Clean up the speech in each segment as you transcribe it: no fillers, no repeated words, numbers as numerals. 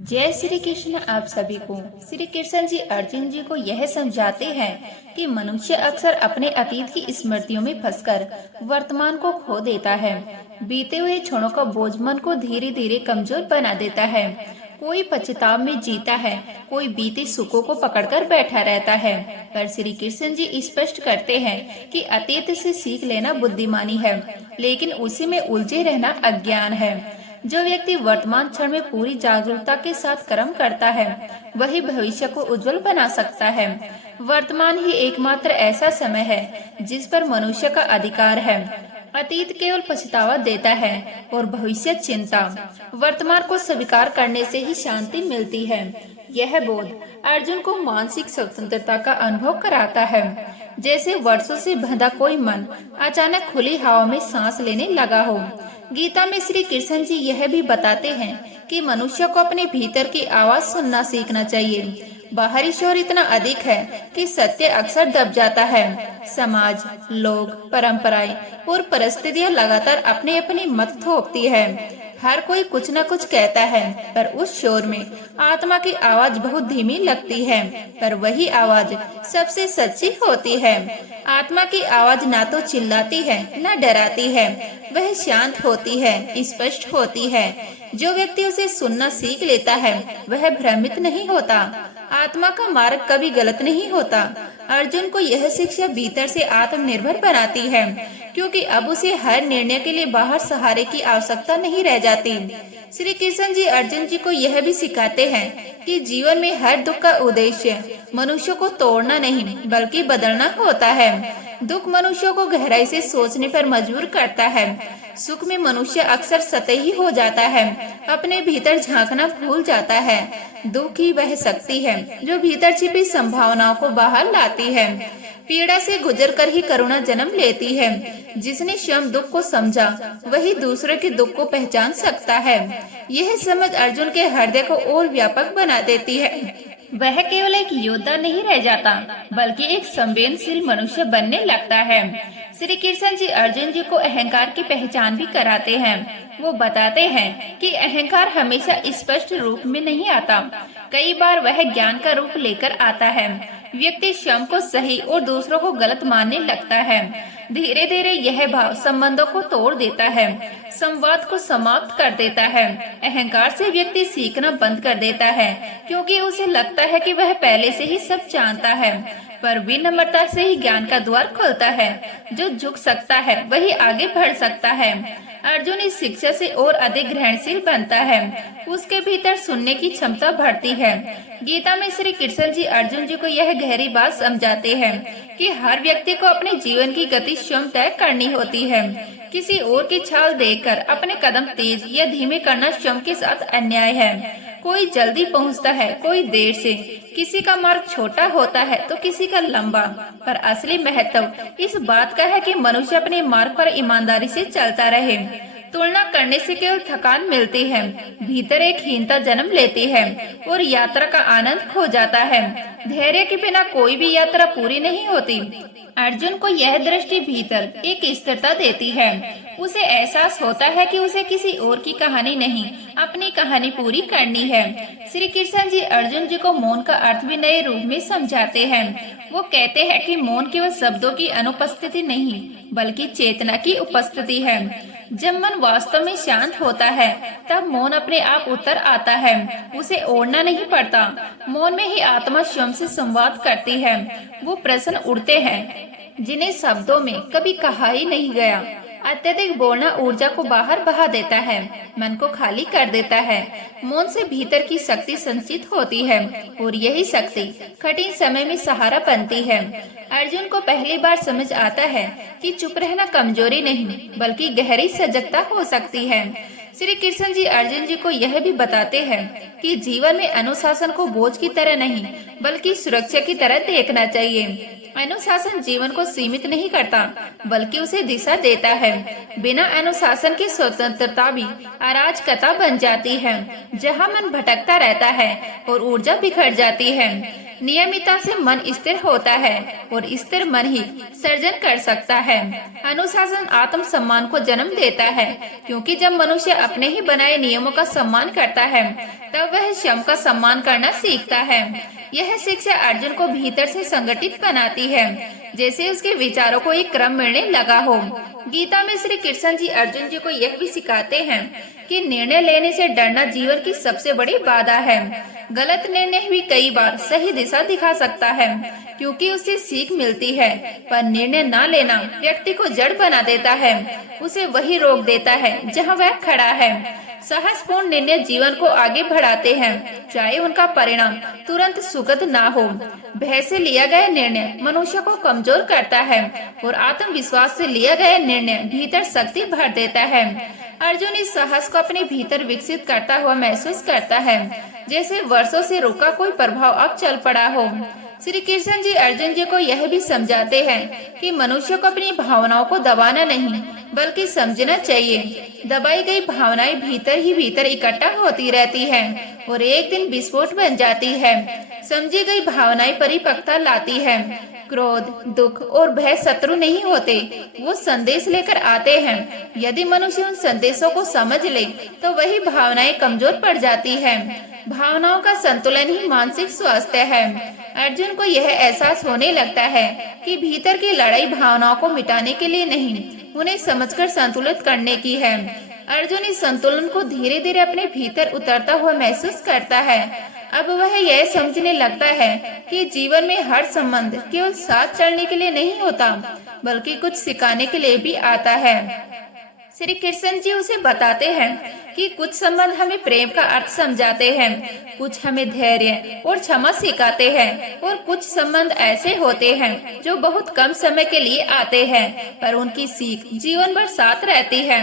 जय श्री कृष्ण। आप सभी को श्री कृष्ण जी अर्जुन जी को यह समझाते हैं कि मनुष्य अक्सर अपने अतीत की स्मृतियों में फंसकर वर्तमान को खो देता है। बीते हुए क्षणों का बोझ मन को धीरे धीरे कमजोर बना देता है। कोई पछताव में जीता है, कोई बीते सुखों को पकड़कर बैठा रहता है। पर श्री कृष्ण जी स्पष्ट करते हैं कि अतीत से सीख लेना बुद्धिमानी है, लेकिन उसी में उलझे रहना अज्ञान है। जो व्यक्ति वर्तमान क्षण में पूरी जागरूकता के साथ कर्म करता है, वही भविष्य को उज्जवल बना सकता है। वर्तमान ही एकमात्र ऐसा समय है जिस पर मनुष्य का अधिकार है। अतीत केवल पछतावा देता है और भविष्य चिंता। वर्तमान को स्वीकार करने से ही शांति मिलती है। यह बोध अर्जुन को मानसिक स्वतंत्रता का अनुभव कराता है। जैसे वर्षों से बंधा कोई मन अचानक खुली हवा में सांस लेने लगा हो। गीता में श्री कृष्ण जी यह भी बताते हैं कि मनुष्य को अपने भीतर की आवाज सुनना सीखना चाहिए। बाहरी शोर इतना अधिक है कि सत्य अक्सर दब जाता है। समाज, लोग, परंपराएं और परिस्थितियां लगातार अपने अपनी मत थोपती है। हर कोई कुछ न कुछ कहता है, पर उस शोर में आत्मा की आवाज बहुत धीमी लगती है, पर वही आवाज सबसे सच्ची होती है। आत्मा की आवाज ना तो चिल्लाती है, न डराती है, वह शांत होती है, स्पष्ट होती है। जो व्यक्ति उसे सुनना सीख लेता है, वह भ्रमित नहीं होता। आत्मा का मार्ग कभी गलत नहीं होता। अर्जुन को यह शिक्षा भीतर से आत्मनिर्भर बनाती है, क्योंकि अब उसे हर निर्णय के लिए बाहर सहारे की आवश्यकता नहीं रह जाती। श्री कृष्ण जी अर्जुन जी को यह भी सिखाते हैं कि जीवन में हर दुख का उद्देश्य मनुष्य को तोड़ना नहीं, बल्कि बदलना होता है। दुख मनुष्य को गहराई से सोचने पर मजबूर करता है। सुख में मनुष्य अक्सर सतही हो जाता है, अपने भीतर झांकना भूल जाता है। दुख ही वह शक्ति है जो भीतर छिपी संभावनाओं को बाहर लाती है। पीड़ा से गुजरकर ही करुणा जन्म लेती है। जिसने स्वयं दुख को समझा, वही दूसरे के दुख को पहचान सकता है। यह समझ अर्जुन के हृदय को और व्यापक बना देती है। वह केवल एक योद्धा नहीं रह जाता, बल्कि एक संवेदनशील मनुष्य बनने लगता है। श्री कृष्ण जी अर्जुन जी को अहंकार की पहचान भी कराते हैं। वो बताते हैं कि अहंकार हमेशा स्पष्ट रूप में नहीं आता, कई बार वह ज्ञान का रूप लेकर आता है। व्यक्ति स्वयं को सही और दूसरों को गलत मानने लगता है। धीरे धीरे यह भाव संबंधों को तोड़ देता है, संवाद को समाप्त कर देता है। अहंकार से व्यक्ति सीखना बंद कर देता है, क्योंकि उसे लगता है कि वह पहले से ही सब जानता है। पर विनम्रता से ही ज्ञान का द्वार खुलता है। जो झुक सकता है वही आगे बढ़ सकता है। अर्जुन इस शिक्षा से और अधिक ग्रहणशील बनता है। उसके भीतर सुनने की क्षमता बढ़ती है। गीता में श्री कृष्ण जी अर्जुन जी को यह गहरी बात समझाते हैं कि हर व्यक्ति को अपने जीवन की गति स्वयं तय करनी होती है। किसी और की छाल देखकर अपने कदम तेज या धीमे करना स्वयं के साथ अन्याय है। कोई जल्दी पहुंचता है, कोई देर से। किसी का मार्ग छोटा होता है तो किसी का लंबा, पर असली महत्व इस बात का है कि मनुष्य अपने मार्ग पर ईमानदारी से चलता रहे। तुलना करने से केवल थकान मिलती है, भीतर एक हीनता जन्म लेती है और यात्रा का आनंद खो जाता है। धैर्य के बिना कोई भी यात्रा पूरी नहीं होती। अर्जुन को यह दृष्टि भीतर एक स्थिरता देती है। उसे एहसास होता है कि उसे किसी और की कहानी नहीं, अपनी कहानी पूरी करनी है। श्री कृष्ण जी अर्जुन जी को मौन का अर्थ भी नए रूप में समझाते हैं। वो कहते हैं कि मौन केवल शब्दों की अनुपस्थिति नहीं, बल्कि चेतना की उपस्थिति है। जब मन वास्तव में शांत होता है, तब मौन अपने आप उतर आता है। उसे ओढ़ना नहीं पड़ता। मौन में ही आत्मा स्वयं से संवाद करती है। वो प्रश्न उठते हैं जिन्हें शब्दों में कभी कहा ही नहीं गया। अत्यधिक बोलना ऊर्जा को बाहर बहा देता है, मन को खाली कर देता है। मौन से भीतर की शक्ति संचित होती है और यही शक्ति कठिन समय में सहारा बनती है। अर्जुन को पहली बार समझ आता है कि चुप रहना कमजोरी नहीं, बल्कि गहरी सजगता हो सकती है। श्री कृष्ण जी अर्जुन जी को यह भी बताते हैं कि जीवन में अनुशासन को बोझ की तरह नहीं, बल्कि सुरक्षा की तरह देखना चाहिए। अनुशासन जीवन को सीमित नहीं करता, बल्कि उसे दिशा देता है। बिना अनुशासन की स्वतंत्रता भी अराजकता बन जाती है, जहाँ मन भटकता रहता है और ऊर्जा बिखर जाती है। नियमितता से मन स्थिर होता है और स्थिर मन ही सर्जन कर सकता है। अनुशासन आत्म सम्मान को जन्म देता है, क्योंकि जब मनुष्य अपने ही बनाए नियमों का सम्मान करता है तब वह स्वयं का सम्मान करना सीखता है। यह शिक्षा अर्जुन को भीतर से संगठित बनाती है, जैसे उसके विचारों को एक क्रम मिलने लगा हो। गीता में श्री कृष्ण जी अर्जुन जी को यह भी सिखाते हैं कि निर्णय लेने से डरना जीवन की सबसे बड़ी बाधा है। गलत निर्णय भी कई बार सही दिशा दिखा सकता है, क्योंकि उससे सीख मिलती है, पर निर्णय न लेना व्यक्ति को जड़ बना देता है, उसे वही रोक देता है जहाँ वह खड़ा है। साहसपूर्ण निर्णय जीवन को आगे बढ़ाते हैं, चाहे उनका परिणाम तुरंत सुखद ना हो। भय से लिया गया निर्णय मनुष्य को कमजोर करता है और आत्मविश्वास से लिया गया निर्णय भीतर शक्ति भर देता है। अर्जुन इस साहस को अपने भीतर विकसित करता हुआ महसूस करता है, जैसे वर्षों से रुका कोई प्रभाव अब चल पड़ा हो। श्री कृष्ण जी अर्जुन जी को यह भी समझाते हैं कि मनुष्य को अपनी भावनाओं को दबाना नहीं बल्कि समझना चाहिए। दबाई गई भावनाएं भीतर ही भीतर इकट्ठा होती रहती हैं और एक दिन विस्फोट बन जाती है। समझी गई भावनाएं परिपक्वता लाती है। क्रोध, दुख और भय शत्रु नहीं होते, वो संदेश लेकर आते हैं। यदि मनुष्य उन संदेशों को समझ ले तो वही भावनाएं कमजोर पड़ जाती हैं। भावनाओं का संतुलन ही मानसिक स्वास्थ्य है। अर्जुन को यह एहसास होने लगता है कि भीतर की लड़ाई भावनाओं को मिटाने के लिए नहीं, उन्हें समझकर संतुलित करने की है। अर्जुन इस संतुलन को धीरे धीरे अपने भीतर उतरता हुआ महसूस करता है। अब वह यह समझने लगता है कि जीवन में हर संबंध केवल साथ चलने के लिए नहीं होता, बल्कि कुछ सिखाने के लिए भी आता है। श्री कृष्ण जी उसे बताते हैं कि कुछ संबंध हमें प्रेम का अर्थ समझाते हैं, कुछ हमें धैर्य और क्षमा सिखाते हैं, और कुछ संबंध ऐसे होते हैं जो बहुत कम समय के लिए आते हैं, पर उनकी सीख जीवन भर साथ रहती है।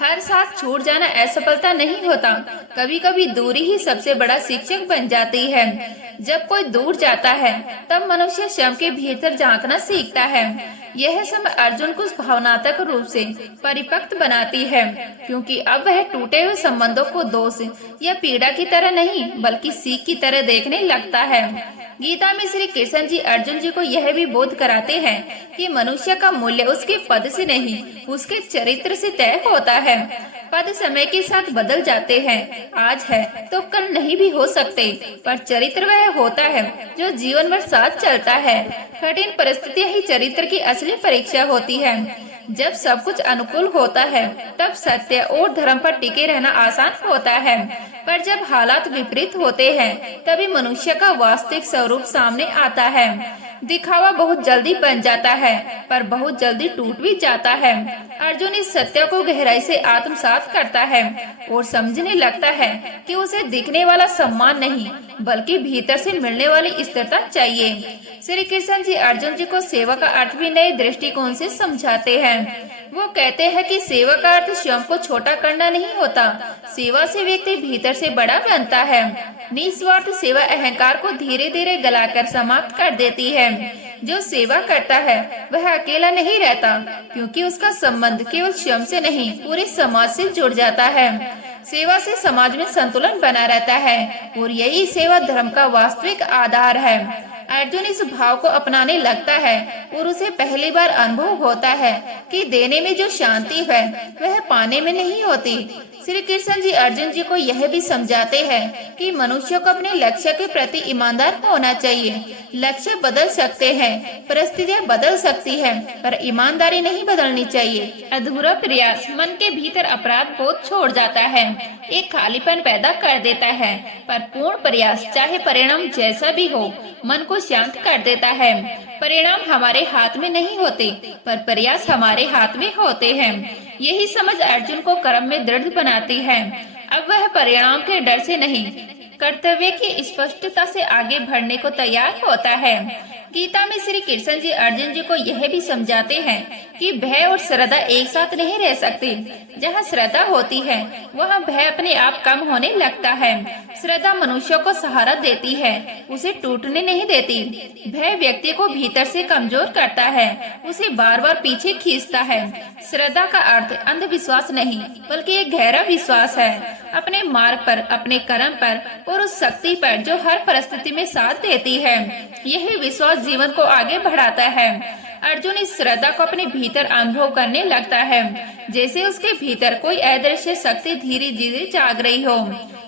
हर साथ छूट जाना असफलता नहीं होता, कभी कभी दूरी ही सबसे बड़ा शिक्षक बन जाती है। जब कोई दूर जाता है तब मनुष्य स्वयं के भीतर झांकना सीखता है। यह समय अर्जुन को भावनात्मक रूप से परिपक्व बनाती है, क्योंकि अब वह टूटे हुए संबंधों को दोष या पीड़ा की तरह नहीं बल्कि सीख की तरह देखने लगता है। गीता में श्री कृष्ण जी अर्जुन जी को यह भी बोध कराते हैं कि मनुष्य का मूल्य उसके पद से नहीं उसके चरित्र से तय होता है। पद समय के साथ बदल जाते हैं, आज है तो कल नहीं भी हो सकते, पर चरित्र वह होता है जो जीवन भर साथ चलता है। कठिन परिस्थितियां ही चरित्र की असली परीक्षा होती है। जब सब कुछ अनुकूल होता है तब सत्य और धर्म पर टिके रहना आसान होता है, पर जब हालात विपरीत होते हैं तभी मनुष्य का वास्तविक स्वरूप सामने आता है। दिखावा बहुत जल्दी बन जाता है, पर बहुत जल्दी टूट भी जाता है। अर्जुन इस सत्य को गहराई से आत्मसात करता है और समझने लगता है कि उसे दिखने वाला सम्मान नहीं बल्कि भीतर से मिलने वाली स्थिरता चाहिए। श्री कृष्ण जी अर्जुन जी को सेवा का अर्थ भी नए दृष्टिकोण से समझाते हैं। वो कहते हैं कि सेवा का अर्थ स्वयं को छोटा करना नहीं होता, सेवा से व्यक्ति भीतर से बड़ा बनता है। निस्वार्थ सेवा अहंकार को धीरे धीरे गलाकर समाप्त कर देती है। जो सेवा करता है वह अकेला नहीं रहता, क्योंकि उसका संबंध केवल स्वयं से नहीं पूरे समाज से जुड़ जाता है। सेवा से समाज में संतुलन बना रहता है और यही सेवा धर्म का वास्तविक आधार है। अर्जुन इस भाव को अपनाने लगता है और उसे पहली बार अनुभव होता है कि देने में जो शांति है वह पाने में नहीं होती। श्री कृष्ण जी अर्जुन जी को यह भी समझाते हैं कि मनुष्य को अपने लक्ष्य के प्रति ईमानदार होना चाहिए। लक्ष्य बदल सकते हैं, परिस्थितियाँ बदल सकती हैं, पर ईमानदारी नहीं बदलनी चाहिए। अधूरा प्रयास मन के भीतर अपराध बोध छोड़ जाता है, एक खालीपन पैदा कर देता है, पर पूर्ण प्रयास चाहे परिणाम जैसा भी हो मन को शांत कर देता है। परिणाम हमारे हाथ में नहीं होते, पर प्रयास हमारे हाथ में होते हैं। यही समझ अर्जुन को कर्म में दृढ़ बनाती है। अब वह परिणाम के डर से नहीं, कर्तव्य की स्पष्टता से आगे बढ़ने को तैयार होता है। गीता में श्री कृष्ण जी अर्जुन जी को यह भी समझाते हैं कि भय और श्रद्धा एक साथ नहीं रह सकती। जहाँ श्रद्धा होती है वहाँ भय अपने आप कम होने लगता है। श्रद्धा मनुष्य को सहारा देती है, उसे टूटने नहीं देती। भय व्यक्ति को भीतर से कमजोर करता है, उसे बार बार पीछे खींचता है। श्रद्धा का अर्थ अंधविश्वास नहीं बल्कि एक गहरा विश्वास है। अपने मार्ग पर, अपने कर्म पर और उस शक्ति पर जो हर परिस्थिति में साथ देती है। यही विश्वास जीवन को आगे बढ़ाता है। अर्जुन इस श्रद्धा को अपने भीतर अनुभव करने लगता है, जैसे उसके भीतर कोई अदृश्य शक्ति धीरे धीरे जाग रही हो।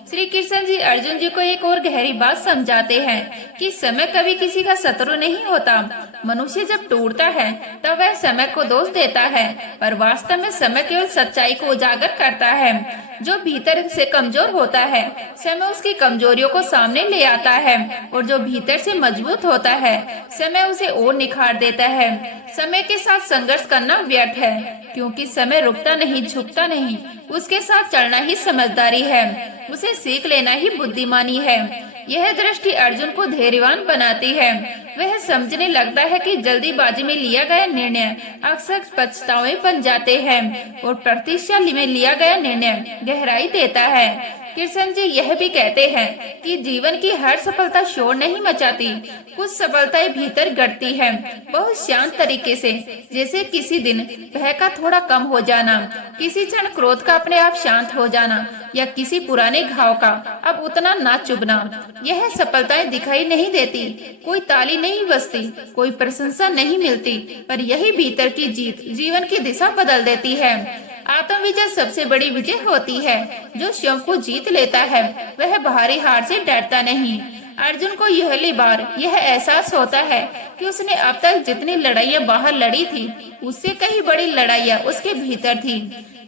श्री कृष्ण जी अर्जुन जी को एक और गहरी बात समझाते हैं कि समय कभी किसी का शत्रु नहीं होता। मनुष्य जब टूटता है तब वह समय को दोष देता है, पर वास्तव में समय केवल सच्चाई को उजागर करता है। जो भीतर से कमजोर होता है, समय उसकी कमजोरियों को सामने ले आता है, और जो भीतर से मजबूत होता है, समय उसे और निखार देता है। समय के साथ संघर्ष करना व्यर्थ है, क्योंकि समय रुकता नहीं, झुकता नहीं। उसके साथ चलना ही समझदारी है, उसे सीख लेना ही बुद्धिमानी है। यह दृष्टि अर्जुन को धैर्यवान बनाती है। वह समझने लगता है कि जल्दीबाजी में लिया गया निर्णय अक्सर पछतावे बन जाते हैं, और प्रतीक्षा में लिया गया निर्णय गहराई देता है। कृष्ण जी यह भी कहते हैं कि जीवन की हर सफलता शोर नहीं मचाती, कुछ सफलताएं भीतर गढ़ती हैं, बहुत शांत तरीके से, जैसे किसी दिन भय का थोड़ा कम हो जाना, किसी क्षण क्रोध का अपने आप शांत हो जाना, या किसी पुराने घाव का अब उतना ना चुभना। यह सफलताएं दिखाई नहीं देती, कोई ताली नहीं बजती, कोई प्रशंसा नहीं मिलती, पर यही भीतर की जीत जीवन की दिशा बदल देती है। आत्म विजय सबसे बड़ी विजय होती है। जो स्वयं को जीत लेता है वह बाहरी हार से डरता नहीं। अर्जुन को यह बार यह एहसास होता है कि उसने अब तक जितनी लड़ाइयाँ बाहर लड़ी थी, उससे कई बड़ी लड़ाइयाँ उसके भीतर थी।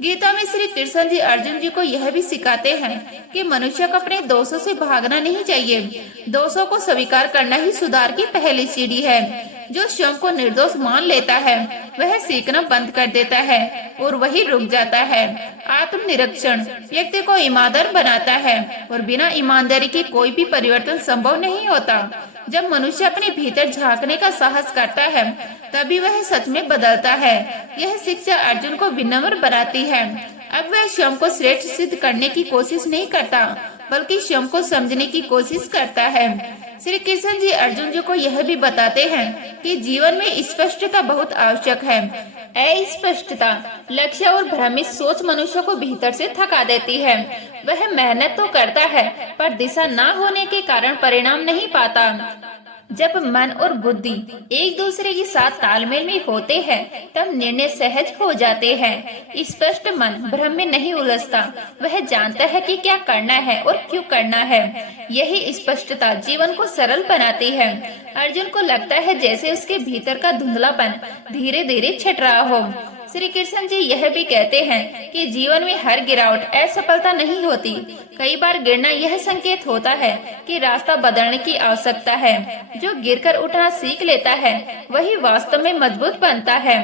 गीता में श्री कृष्ण जी अर्जुन जी को यह भी सिखाते हैं कि मनुष्य को अपने दोषों से भागना नहीं चाहिए। दोषों को स्वीकार करना ही सुधार की पहली सीढ़ी है। जो स्वयं को निर्दोष मान लेता है वह सीखना बंद कर देता है और वही रुक जाता है। आत्मनिरीक्षण व्यक्ति को ईमानदार बनाता है, और बिना ईमानदारी के कोई भी परिवर्तन संभव नहीं होता। जब मनुष्य अपने भीतर झांकने का साहस करता है तभी वह सच में बदलता है। यह शिक्षा अर्जुन को विनम्र बनाती है। अब वह स्वयं को श्रेष्ठ सिद्ध करने की कोशिश नहीं करता, बल्कि स्वयं को समझने की कोशिश करता है। श्री कृष्ण जी अर्जुन जी को यह भी बताते हैं कि जीवन में स्पष्टता बहुत आवश्यक है। अस्पष्टता, लक्ष्य और भ्रमित सोच मनुष्य को भीतर से थका देती है। वह मेहनत तो करता है, पर दिशा न होने के कारण परिणाम नहीं पाता। जब मन और बुद्धि एक दूसरे के साथ तालमेल में होते हैं तब निर्णय सहज हो जाते हैं। स्पष्ट मन भ्रम में नहीं उलझता, वह जानता है कि क्या करना है और क्यों करना है। यही स्पष्टता जीवन को सरल बनाती है। अर्जुन को लगता है जैसे उसके भीतर का धुंधलापन धीरे धीरे छट रहा हो। श्री कृष्ण जी यह भी कहते हैं कि जीवन में हर गिरावट असफलता नहीं होती। कई बार गिरना यह संकेत होता है कि रास्ता बदलने की आवश्यकता है। जो गिरकर उठना सीख लेता है वही वास्तव में मजबूत बनता है।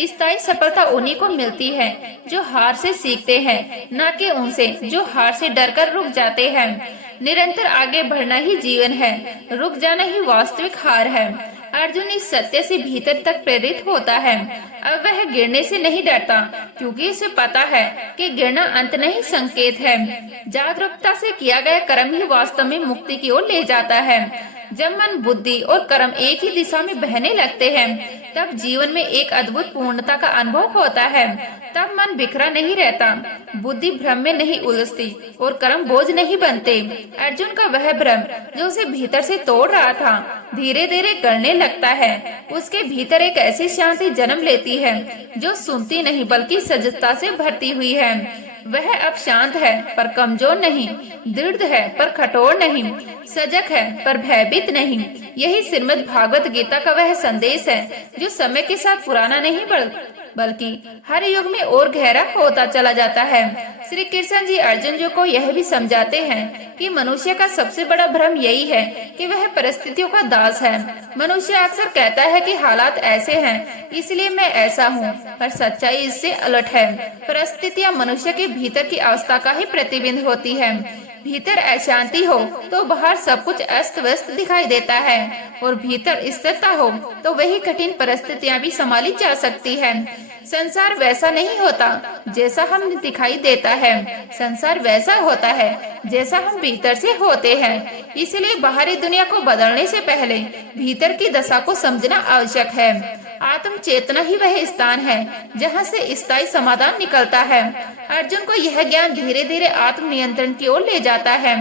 स्थायी सफलता उन्हीं को मिलती है जो हार से सीखते हैं, न कि उनसे जो हार से डरकर रुक जाते हैं। निरंतर आगे बढ़ना ही जीवन है, रुक जाना ही वास्तविक हार है। अर्जुन इस सत्य से भीतर तक प्रेरित होता है। अब वह गिरने से नहीं डरता, क्योंकि उसे पता है कि गिरना अंत नहीं संकेत है। जागरूकता से किया गया कर्म ही वास्तव में मुक्ति की ओर ले जाता है। जब मन, बुद्धि और कर्म एक ही दिशा में बहने लगते हैं तब जीवन में एक अद्भुत पूर्णता का अनुभव होता है। तब मन बिखरा नहीं रहता, बुद्धि भ्रम में नहीं उलझती और कर्म बोझ नहीं बनते। अर्जुन का वह भ्रम जो उसे भीतर से तोड़ रहा था धीरे धीरे गलने लगता है। उसके भीतर एक ऐसी शांति जन्म लेती है जो सुनती नहीं बल्कि सजगता से भरती हुई है। वह अब शांत है पर कमजोर नहीं, दृढ़ है पर कठोर नहीं, सजग है पर भयभीत नहीं। यही श्रीमद् भागवत गीता का वह संदेश है जो समय के साथ पुराना नहीं बल्कि हर युग में और गहरा होता चला जाता है। श्री कृष्ण जी अर्जुन जी को यह भी समझाते हैं कि मनुष्य का सबसे बड़ा भ्रम यही है कि वह परिस्थितियों का दास है। मनुष्य अक्सर कहता है कि हालात ऐसे हैं इसलिए मैं ऐसा हूँ, पर सच्चाई इससे उलट है। परिस्थितियाँ मनुष्य के भीतर की अवस्था का ही प्रतिबिंब होती है। भीतर अशांति हो तो बाहर सब कुछ अस्त व्यस्त दिखाई देता है, और भीतर स्थिरता हो तो वही कठिन परिस्थितियाँ भी संभाली जा सकती है। संसार वैसा नहीं होता जैसा हम दिखाई देता है, संसार वैसा होता है जैसा हम भीतर से होते हैं। इसलिए बाहरी दुनिया को बदलने से पहले भीतर की दशा को समझना आवश्यक है। आत्म चेतना ही वह स्थान है जहाँ से स्थायी समाधान निकलता है। अर्जुन को यह ज्ञान धीरे धीरे आत्म नियंत्रण की ओर ले जाता है,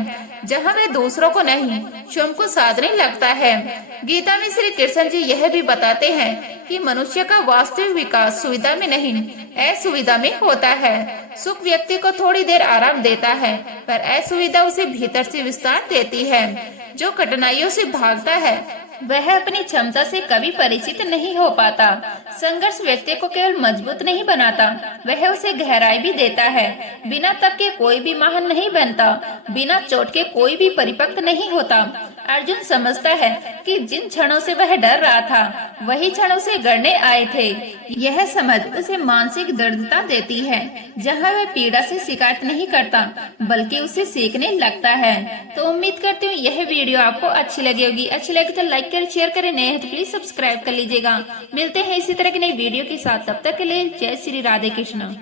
जहाँ वह दूसरों को नहीं स्वयं को साधने लगता है। गीता में श्री कृष्ण जी यह भी बताते हैं कि मनुष्य का वास्तविक विकास सुविधा में नहीं असुविधा में होता है। सुख व्यक्ति को थोड़ी देर आराम देता है, पर असुविधा उसे भीतर से विस्तार देती है। जो कठिनाइयों से भागता है वह अपनी क्षमता से कभी परिचित नहीं हो पाता। संघर्ष व्यक्ति को केवल मजबूत नहीं बनाता, वह उसे गहराई भी देता है। बिना तप के कोई भी महान नहीं बनता, बिना चोट के कोई भी परिपक्व नहीं होता। अर्जुन समझता है कि जिन क्षणों से वह डर रहा था वही क्षण उसे गढ़ने आए थे। यह समझ उसे मानसिक दृढ़ता देती है, जहाँ वह पीड़ा से शिकायत नहीं करता बल्कि उसे सीखने लगता है। तो उम्मीद करती हूँ यह वीडियो आपको अच्छी लगी होगी। अच्छी लगी तो लाइक करें, शेयर करें, नए हैं तो प्लीज सब्सक्राइब कर लीजिएगा। मिलते हैं इसी तरह की नई वीडियो के साथ, तब तक के लिए जय श्री राधे कृष्ण।